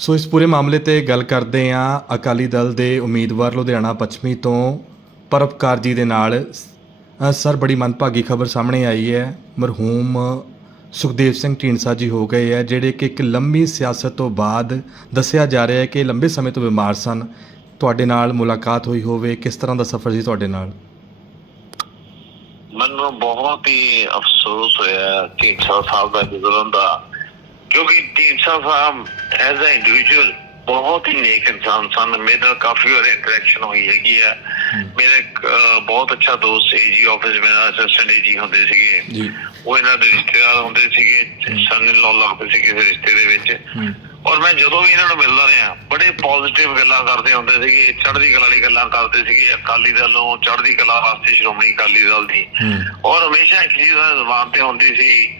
ਸੋ ਇਸ ਪੂਰੇ ਮਾਮਲੇ ਤੇ ਗੱਲ ਕਰਦੇ ਹਾਂ ਅਕਾਲੀ ਦਲ ਦੇ ਉਮੀਦਵਾਰ ਲੁਧਿਆਣਾ ਪੱਛਮੀ ਤੋਂ ਪਰਪਕਾਰ ਜੀ ਦੇ ਨਾਲ। ਸਰ, ਬੜੀ ਮੰਦਭਾਗੀ ਖਬਰ ਸਾਹਮਣੇ ਆਈ ਹੈ। ਮਰਹੂਮ ਸੁਖਦੇਵ ਸਿੰਘ ਢੀਂਡਸਾ ਜੀ ਹੋ ਗਏ ਹੈ, ਜਿਹੜੇ ਕਿ ਇੱਕ ਲੰਮੀ ਸਿਆਸਤ ਤੋਂ ਬਾਅਦ ਦੱਸਿਆ ਜਾ ਰਿਹਾ ਹੈ ਕਿ ਲੰਬੇ ਸਮੇਂ ਤੋਂ ਬਿਮਾਰ ਸਨ। ਤੁਹਾਡੇ ਨਾਲ ਮੁਲਾਕਾਤ ਹੋਈ ਹੋਵੇ, ਕਿਸ ਤਰ੍ਹਾਂ ਦਾ ਸਫ਼ਰ ਸੀ ਤੁਹਾਡੇ ਨਾਲ? ਮੈਨੂੰ ਬਹੁਤ ਹੀ ਅਫਸੋਸ ਹੋਇਆ ਢੀਂਡਸਾ ਸਾਹਿਬ ਦਾ ਗੁਜ਼ਰਨ ਦਾ। ਕਿਉਂਕਿ Dhindsa sahib as a individual ਬਹੁਤ ਹੀ ਨੇਕ ਇਨਸਾਨ ਸਨ। ਮੇਰੇ ਨਾਲ ਕਾਫੀ ਵਾਰ ਇੰਟਰੈਕਸ਼ਨ ਹੋਈ ਹੈਗੀ ਆ। ਮੇਰੇ ਬਹੁਤ ਅੱਛਾ ਦੋਸਤ ਸੀ ਜੀ ਆਫਿਸ ਮੇਰਾ ਅਸਿਸਟੈਂਟ ਜੀ ਹੁੰਦੇ ਸੀਗੇ। ਜੀ। ਉਹ ਇਹਨਾਂ ਦੇ ਰਿਸ਼ਤੇਦਾਰ ਹੁੰਦੇ ਸੀਗੇ ਸਨ ਇਨ ਲਾਅ ਲੱਗਦੇ ਸੀ ਕਿਸੇ ਰਿਸ਼ਤੇ ਦੇ ਵਿੱਚ। ਔਰ ਮੈਂ ਜਦੋਂ ਵੀ ਇਹਨਾਂ ਨੂੰ ਮਿਲਦਾ ਰਿਹਾ ਬੜੇ ਪੋਜ਼ਿਟਿਵ ਗੱਲਾਂ ਕਰਦੇ ਹੁੰਦੇ ਸੀਗੇ ਚੜ੍ਹਦੀ ਕਲਾ ਵਾਲੀ ਗੱਲਾਂ ਕਰਦੇ ਸੀਗੇ ਅਕਾਲੀ ਦਲ ਨੂੰ ਚੜ੍ਹਦੀ ਕਲਾ ਵਾਸਤੇ ਸ਼੍ਰੋਮਣੀ ਅਕਾਲੀ ਦਲ ਦੀ। ਔਰ ਹਮੇਸ਼ਾ ਇੱਕ ਚੀਜ਼ ਦਾ ਜ਼ਬਾਨ ਤੇ ਹੁੰਦੀ ਸੀ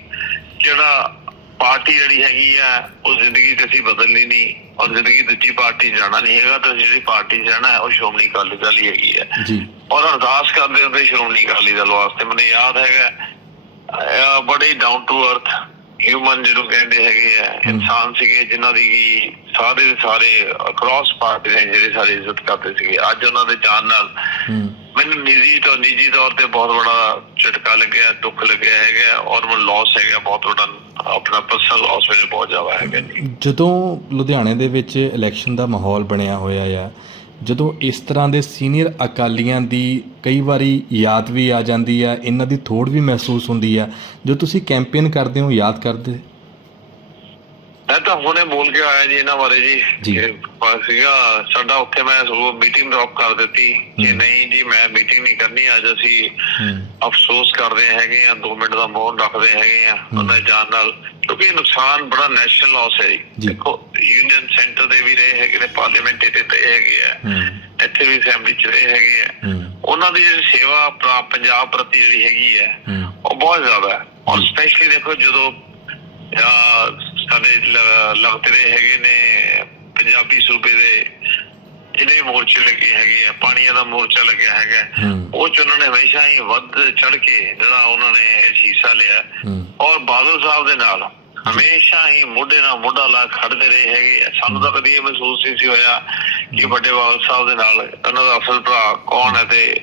ਜਿਹੜਾ ਪਾਰਟੀ ਜਿਹੜੀ ਹੈਗੀ ਆ ਉਹ ਜ਼ਿੰਦਗੀ ਤੇ ਅਸੀਂ ਬਦਲਣੀ ਨਹੀਂ ਔਰ ਜ਼ਿੰਦਗੀ ਦੂਜੀ ਪਾਰਟੀ 'ਚ ਜਾਣਾ ਨਹੀਂ ਹੈਗਾ ਤਾਂ ਜਿਹੜੀ ਪਾਰਟੀ 'ਚ ਜਾਣਾ ਹੈ ਉਹ ਸ਼੍ਰੋਮਣੀ ਅਕਾਲੀ ਦਲ ਹੀ ਹੈਗੀ ਹੈ। ਜੀ। ਔਰ ਅਰਦਾਸ ਕਰਦੇ ਹੁੰਦੇ ਸ਼੍ਰੋਮਣੀ ਅਕਾਲੀ ਦਲ ਵਾਸਤੇ ਮੈਨੂੰ ਯਾਦ ਹੈਗਾ ਬੜੇ ਡਾਊਨ ਟੂ ਅਰਥ ਹਿਊਮਨ ਜਿਹਨੂੰ ਕਹਿੰਦੇ ਹੈਗੇ ਆ ਇਨਸਾਨ ਸੀਗੇ ਜਿਨ੍ਹਾਂ ਦੀ ਕਿ ਸਾਰੇ ਦੇ ਸਾਰੇ ਅਕ੍ਰੋਸ ਪਾਰਟੀ ਨੇ ਜਿਹੜੇ ਸਾਰੇ ਇੱਜ਼ਤ ਕਰਦੇ ਸੀਗੇ। ਅੱਜ ਉਹਨਾਂ ਦੇ ਜਾਣ ਨਾਲ ਮੈਨੂੰ ਨਿੱਜੀ ਤੋਂ ਨਿੱਜੀ ਤੌਰ ਤੇ ਬਹੁਤ ਬੜਾ ਝਟਕਾ ਲੱਗਿਆ ਦੁੱਖ ਲੱਗਿਆ ਹੈਗਾ ਔਰ ਮੈਨੂੰ ਲਾਸ ਹੈਗਾ ਬਹੁਤ ਵੱਡਾ ਆਪਣਾ ਪਰਸਨਲ ਲਾਸ ਮੇਰੇ ਬਹੁਤ ਜ਼ਿਆਦਾ ਹੈਗਾ ਜੀ। ਜਦੋਂ ਲੁਧਿਆਣੇ ਦੇ ਵਿੱਚ ਇਲੈਕਸ਼ਨ ਦਾ ਮਾਹੌਲ ਬਣਿਆ ਹੋਇਆ ਆ, ਜਦੋਂ ਇਸ ਤਰ੍ਹਾਂ ਦੇ ਸੀਨੀਅਰ ਅਕਾਲੀਆਂ ਦੀ ਕਈ ਵਾਰੀ ਯਾਦ ਵੀ ਆ ਜਾਂਦੀ ਆ, ਇਹਨਾਂ ਦੀ ਥੋੜ ਵੀ ਮਹਿਸੂਸ ਹੁੰਦੀ ਆ, ਜੋ ਤੁਸੀਂ ਕੈਂਪੇਨ ਕਰਦੇ ਹੋ, ਯਾਦ ਕਰਦੇ ਮੈਂ ਤਾਂ ਹੁਣੇ ਬੋਲ ਕੇ ਆਇਆ ਜੀ ਇਹਨਾਂ ਬਾਰੇ ਜੀ ਸੀਗਾ ਸਾਡਾ ਉੱਥੇ ਮੈਂ ਉਹ ਮੀਟਿੰਗ ਡ੍ਰੌਪ ਕਰ ਦਿੱਤੀ ਕਿ ਨਹੀਂ ਜੀ ਮੈਂ ਮੀਟਿੰਗ ਨਹੀਂ ਕਰਨੀ ਅੱਜ ਅਸੀਂ ਅਫਸੋਸ ਕਰਦੇ ਹੈਗੇ ਆ 2 ਮਿੰਟ ਦਾ ਮੌਨ ਰੱਖਦੇ ਹੈਗੇ ਆ ਉਹਨਾਂ ਜਾਣ ਨਾਲ ਕਿਉਂਕਿ ਇਹ ਨੁਕਸਾਨ ਬੜਾ ਨੈਸ਼ਨਲ ਲਾਸ ਹੈ ਜੀ। ਦੇਖੋ ਯੂਨੀਅਨ ਸੈਂਟਰ ਦੇ ਵੀ ਰਹੇ ਹੈਗੇ ਨੇ ਪਾਰਲੀਮੈਂਟ ਦੇ ਤੇ ਹੈਗੇ ਆ ਇੱਥੇ ਵੀ ਅਸੈਂਬਲੀ ਚ ਰਹੇ ਹੈਗੇ ਆ। ਉਹਨਾਂ ਦੀ ਜਿਹੜੀ ਸੇਵਾ ਪੰਜਾਬ ਪ੍ਰਤੀ ਜਿਹੜੀ ਹੈਗੀ ਹੈ ਹੂੰ। ਉਹ ਬਹੁਤ ਜ਼ਿਆਦਾ ਹੈ। ਔਰ। ਸਪੈਸ਼ਲੀ ਦੇਖੋ ਜਦੋਂ ਸਾਡੇ ਲ- ਲੱਗਦੇ ਰਹੇ ਹੈਗੇ ਨੇ ਪੰਜਾਬੀ ਸੂਬੇ ਦੇ ਜਿਹੜੇ ਮੋਰਚੇ ਲੱਗੇ ਹੈਗੇ ਆ ਪਾਣੀਆਂ ਦਾ ਮੋਰਚਾ ਲੱਗਿਆ ਹੈਗਾ ਉਹ ਚ ਉਹਨਾਂ ਨੇ ਹਮੇਸ਼ਾ ਹੀ ਵੱਧ ਚੜ ਕੇ ਜਿਹੜਾ ਉਹਨਾਂ ਨੇ ਇਸ ਹਿੱਸਾ ਲਿਆ। ਔਰ ਬਾਦਲ ਸਾਹਿਬ ਦੇ ਨਾਲ ਹਮੇਸ਼ਾ ਹੀ ਮੋਢੇ ਨਾਲ ਮੋਢਾ ਲਾ ਖੜਦੇ ਰਹੇ ਹੈਗੇ। ਸਾਨੂੰ ਤਾਂ ਕਦੀ ਇਹ ਮਹਿਸੂਸ ਨਹੀਂ ਸੀ ਹੋਇਆ ਕਿ ਵੱਡੇ ਬਾਦਲ ਸਾਹਿਬ ਦੇ ਨਾਲ ਉਹਨਾਂ ਦਾ ਅਸਲ ਭਰਾ ਕੌਣ ਹੈ ਤੇ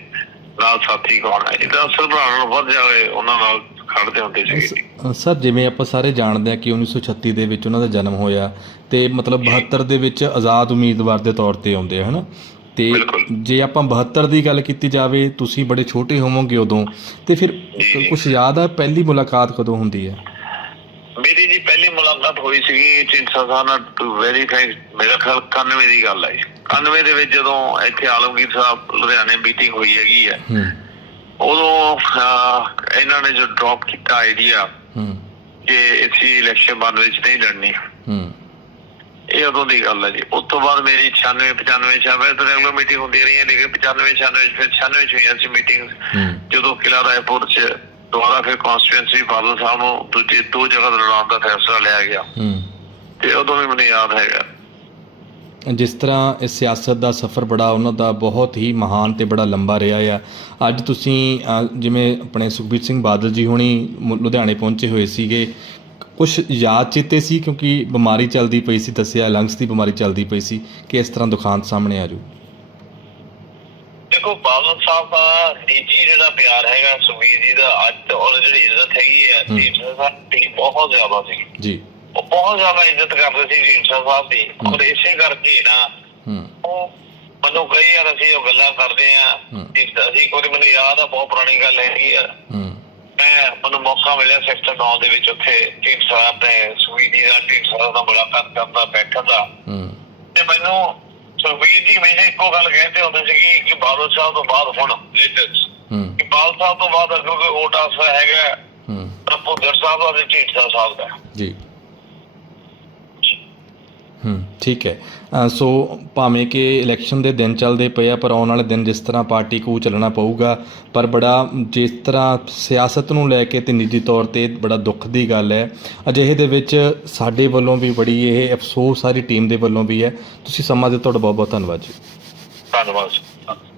ਨਾਲ ਸਾਥੀ ਕੌਣ ਹੈ। ਇਹਦਾ ਅਸਲ ਭਰਾ ਨਾਲ ਵੱਧ ਜਾਵੇ ਉਹਨਾਂ ਨਾਲ ਖੜਦੇ ਹੁੰਦੇ ਸੀਗੇ। ਅ, ਸਰ ਜਿਵੇਂ ਆਪਾਂ ਸਾਰੇ ਜਾਣਦੇ ਹਾਂ ਕਿ 1936 ਦੇ ਵਿੱਚ ਉਹਨਾਂ ਦਾ ਜਨਮ ਹੋਇਆ ਤੇ ਮਤਲਬ 72 ਦੇ ਵਿੱਚ ਆਜ਼ਾਦ ਉਮੀਦਵਾਰ ਦੇ ਤੌਰ ਤੇ ਆਉਂਦੇ ਆ ਹਨਾ ਤੇ ਬਿਲਕੁਲ। ਜੇ ਆਪਾਂ 72 ਦੀ ਗੱਲ ਕੀਤੀ ਜਾਵੇ ਤੁਸੀਂ ਬੜੇ ਛੋਟੇ ਹੋਵੋਗੇ ਉਦੋਂ ਤੇ ਫਿਰ। ਕੁਝ ਯਾਦ ਆ ਪਹਿਲੀ ਮੁਲਾਕਾਤ ਕਦੋਂ ਹੁੰਦੀ ਹੈ ਮੇਰੀ ਜੀ ਪਹਿਲੀ ਮੁਲਾਕਾਤ ਹੋਈ ਸੀਗੀ ਚਿੰਤਾ ਸਾਹਿਬ ਨਾਲ ਟੂ ਵੈਰੀ ਫੈਂਕ ਮੇਰਾ ਖਿਆਲ 91 ਦੀ ਗੱਲ ਹੈ 91 ਦੇ ਵਿੱਚ ਜਦੋਂ ਇੱਥੇ ਆਲਮਗੀਰ ਸਾਹਿਬ ਲੁਧਿਆਣੇ ਮੀਟਿੰਗ ਹੋਈ ਹੈਗੀ ਹੈ ਹੂੰ ਉਦੋਂ ਇਹਨਾਂ ਨੇ ਜੋ ਡ੍ਰੌਪ ਕੀਤਾ ਆਈਡੀਆ ਹੂੰ। ਕਿ ਅਸੀਂ ਇਲੈਕਸ਼ਨ ਬਾਅਦ ਵਿੱਚ ਨਹੀਂ ਲੜਨੀ। ਹੂੰ। ਇਹ ਉਦੋਂ ਦੀ ਗੱਲ ਹੈ ਜੀ। ਉਸ ਤੋਂ ਬਾਅਦ ਮੇਰੀ 96 95 96 ਤੋਂ ਰੈਗੂਲਰ ਮੀਟਿੰਗ ਹੁੰਦੀ ਰਹੀ ਹੈ ਲੇਕਿਨ 95 96 ਫਿਰ 96 ਚ ਹੋਈਆਂ ਸੀ ਮੀਟਿੰਗ ਜਦੋਂ ਕਿਲਾ ਰਾਏਪੁਰ ਚ ਦੁਬਾਰਾ ਫਿਰ ਕਨਸਟੀਟੂਐਂਸੀ ਬਾਦਲ ਸਾਹਿਬ ਨੂੰ ਦੂਜੀ ਦੋ ਜਗ੍ਹਾ ਲੜਾਉਣ ਦਾ ਫੈਸਲਾ ਲਿਆ ਗਿਆ। ਹੂੰ। ਤੇ ਉਦੋਂ ਵੀ ਮੈਨੂੰ ਯਾਦ ਹੈਗਾ। ਜਿਸ ਤਰ੍ਹਾਂ ਇਸ ਸਿਆਸਤ ਦਾ ਸਫ਼ਰ ਬੜਾ ਉਹਨਾਂ ਦਾ ਬਹੁਤ ਹੀ ਮਹਾਨ ਤੇ ਬੜਾ ਲੰਬਾ ਰਿਹਾ ਆ। ਅੱਜ ਤੁਸੀਂ ਜਿਵੇਂ ਆਪਣੇ ਸੁਖਬੀਰ ਸਿੰਘ ਬਾਦਲ ਜੀ ਹੁਣੀ ਲੁਧਿਆਣੇ ਪਹੁੰਚੇ ਹੋਏ ਸੀਗੇ ਕੁਝ ਯਾਦ ਚੇਤੇ ਸੀ? ਕਿਉਂਕਿ ਬਿਮਾਰੀ ਚੱਲਦੀ ਪਈ ਸੀ ਦੱਸਿਆ ਲੰਗਸ ਦੀ ਬਿਮਾਰੀ ਚੱਲਦੀ ਪਈ ਸੀ ਕਿ ਇਸ ਤਰ੍ਹਾਂ ਦੁਖਾਂਤ ਸਾਹਮਣੇ ਆ ਜੂ ਦੇਖੋ ਬਾਦਲ ਸਾਹਿਬ ਦਾ ਨਿੱਜੀ ਜਿਹੜਾ ਪਿਆਰ ਹੈਗਾ ਸੁਖਬੀਰ ਜੀ ਦਾ ਅੱਜ ਔਰ ਜਿਹੜੀ ਇੱਜ਼ਤ ਹੈਗੀ ਹੈ ਦੀ ਬਹੁਤ ਜ਼ਿਆਦਾ ਸੀ। ਜੀ। ਉਹ ਬਹੁਤ ਜ਼ਿਆਦਾ ਇੱਜ਼ਤ ਕਰਦੇ ਸੀ ਢੀਂਡਸਾ ਸਾਹਿਬ ਦੀ। ਔਰ ਇਸੇ ਕਰਕੇ ਨਾ ਹੂੰ। ਉਹ ਮੈਨੂੰ ਕਈ ਵਾਰ ਅਸੀਂ ਉਹ ਗੱਲਾਂ ਕਰਦੇ ਆ। ਅਸੀਂ ਕੋਈ ਮੈਨੂੰ ਯਾਦ ਆ ਬਹੁਤ ਪੁਰਾਣੀ ਗੱਲ ਹੈਗੀ ਆ। ਹੂੰ। ਮੈਂ ਮੈਨੂੰ ਮੌਕਾ ਮਿਲਿਆ ਸੈਕਟਰ 9 ਦੇ ਵਿੱਚ ਉੱਥੇ ਢੀਂਡਸਾ ਆਪਣੇ ਸੁਖਬੀਰ ਜੀ ਦਾ ਢੀਂਡਸਾ ਨਾਲ ਮੁਲਾਕਾਤ ਕਰਨ ਦਾ ਬੈਠਣ ਦਾ। ਹੂੰ। ਤੇ ਮੈਨੂੰ ਸੁਖਬੀਰ ਜੀ ਮੇਰੇ ਇੱਕੋ ਗੱਲ ਕਹਿੰਦੇ ਹੁੰਦੇ ਸੀ ਕਿ ਬਾਦਲ ਸਾਹਿਬ ਤੋਂ ਬਾਅਦ ਹੁਣ ਲੇਟੈਸਟ ਹੂੰ। ਕਿ ਬਾਦਲ ਸਾਹਿਬ ਤੋਂ ਬਾਅਦ ਅਗਰ ਕੋਈ ਆਸਰਾ ਹੈਗਾ। ਹੂੰ। ਤਾਂ ਭੁੱਦਰ ਸਾਹਿਬ ਦਾ ਤੇ ਢੀਂਡਸਾ ਸਾਹਿਬ ਦਾ। ਜੀ ਹੂੰ ਠੀਕ ਹੈ। ਸੋ ਭਾਵੇਂ ਕਿ ਇਲੈਕਸ਼ਨ ਦੇ ਦਿਨ ਚੱਲਦੇ ਪਏ ਆ, ਪਰ ਆਉਣ ਵਾਲੇ ਦਿਨ ਜਿਸ ਤਰ੍ਹਾਂ ਪਾਰਟੀ ਕੂ ਚੱਲਣਾ ਪਊਗਾ, ਪਰ ਬੜਾ ਜਿਸ ਤਰ੍ਹਾਂ ਸਿਆਸਤ ਨੂੰ ਲੈ ਕੇ ਤੇ ਨਿੱਜੀ ਤੌਰ ਤੇ ਬੜਾ ਦੁੱਖ ਦੀ ਗੱਲ ਹੈ। ਅਜਿਹੇ ਦੇ ਵਿੱਚ ਸਾਡੇ ਵੱਲੋਂ ਵੀ ਬੜੀ ਇਹ ਅਫਸੋਸ ਸਾਰੀ ਟੀਮ ਦੇ ਵੱਲੋਂ ਵੀ ਹੈ। ਤੁਸੀਂ ਸਮਾਂ ਦੇ ਤੁਹਾਡਾ ਬਹੁਤ ਬਹੁਤ ਧੰਨਵਾਦ ਜੀ। ਧੰਨਵਾਦ